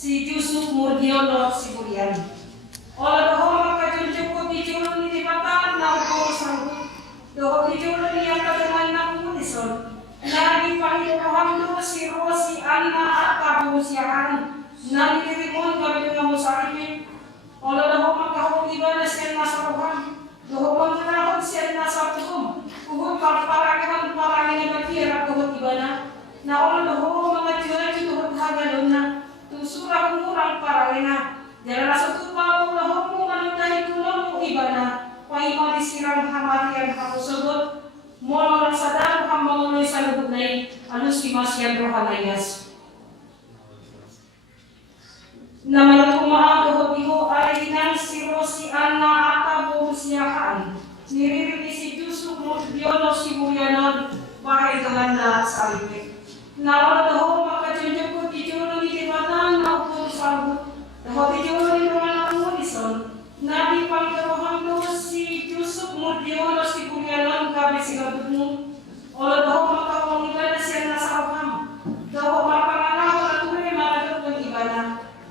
si Yusuf Murdiono Siburian. Ola doho makajunjuk ko bijulo ni dipatan na ko sanggup. Doho bijulo ni yang kadangan na kumulison. Nari Panginoon do si Rosi Anna at kabusiyahan. Nari rimon gabi nga musaripin. Ola doho makahong iba na siya nasa ruhan. Doho manganahon siya nasa tuhum. Kuhut parangin na bakira kuhut iba na. Na ola doho mga tiyo tuhut hagalon na. Surah murang parangina. Jalan satu pau lahom mo manutay tulong mo iba na. Paima disirang hamatian ako subot. Molo lang sa dalo hambanguloy sa lubot na alus kimasyan rohanayas. Naman tumaan ko biho ay nang si Rosi Anna ata buhusyahan. Niririni si Yusuf Murdiono Siburianon bahay dengan na sa alipit. Nawala daho makajunjok ko tijulo ni Tibatang na upong sabot. Daho tijulo ni mga nakumulison. Nabi Panginoon do si Yusuf Murdiono Siburianon gabi sigadot mo. Ola daho makawang iba na siya nasa upam. Daho makapanganaw na tuloy maladot ng iba na.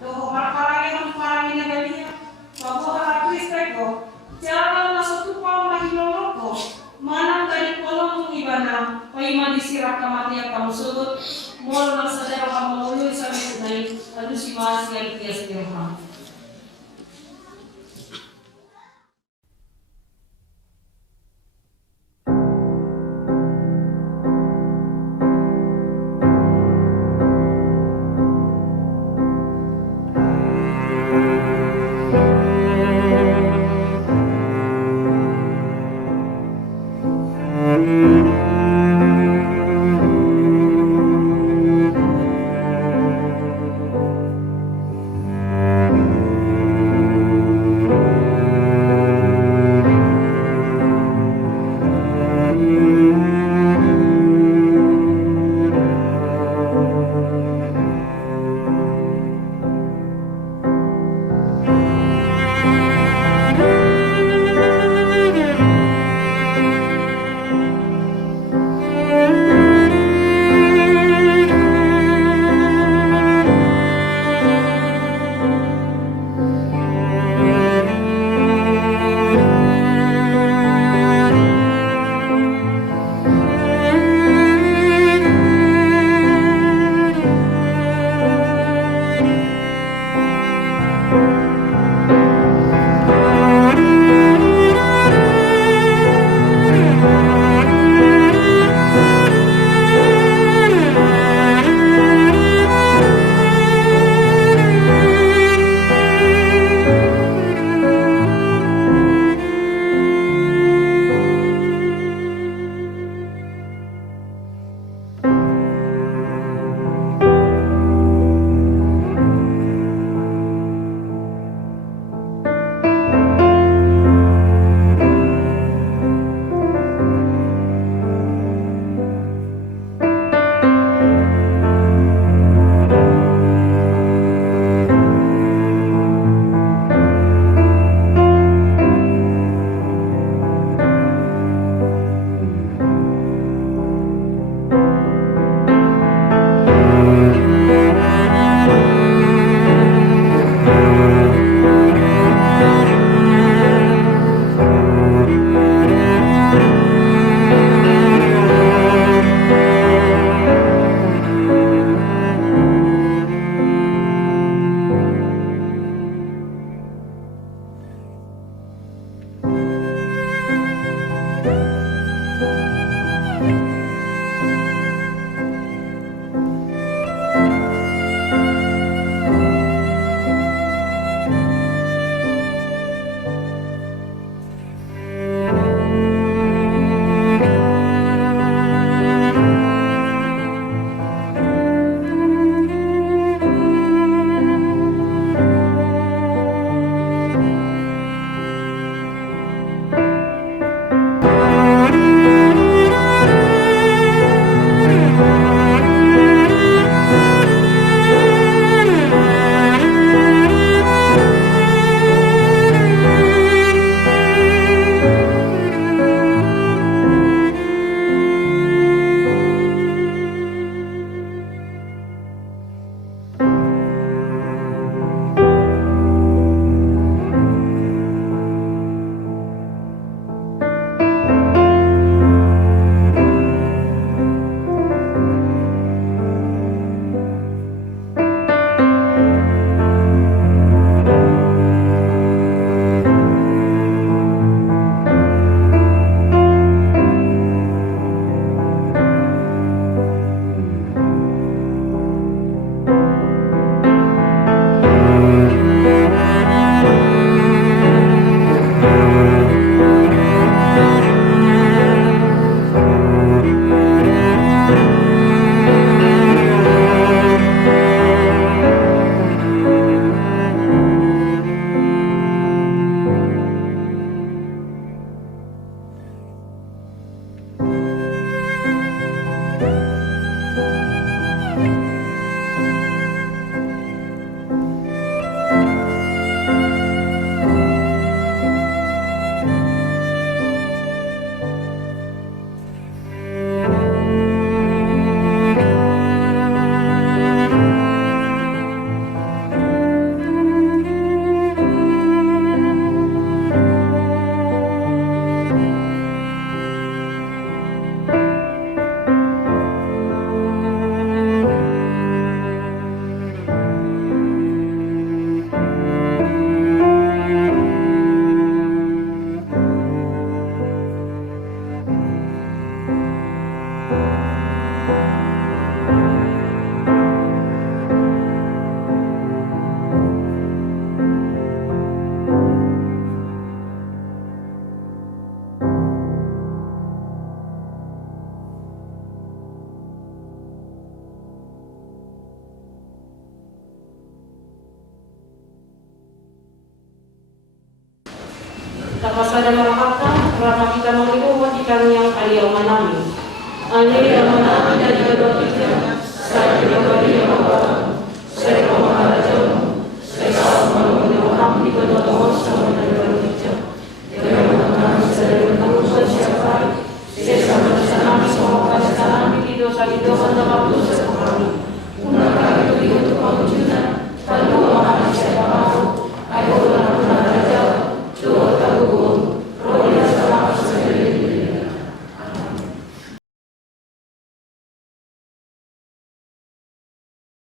Daho makaparangin ang parangin na galiya. Mabuha na Kristay ko. Tiyalang nasa tupaw mahilolong ko. Manang dari kolong mong iba na. Paima disirap kamatiang kamusugot. Molo lang sa dero kamuloy sa mitnay. Ano si Mas yang tias dirham. Tapasada marakata, rama kita mengiru watikan yang kalian manami. Ale yang manami dan juga doa kita, saat kita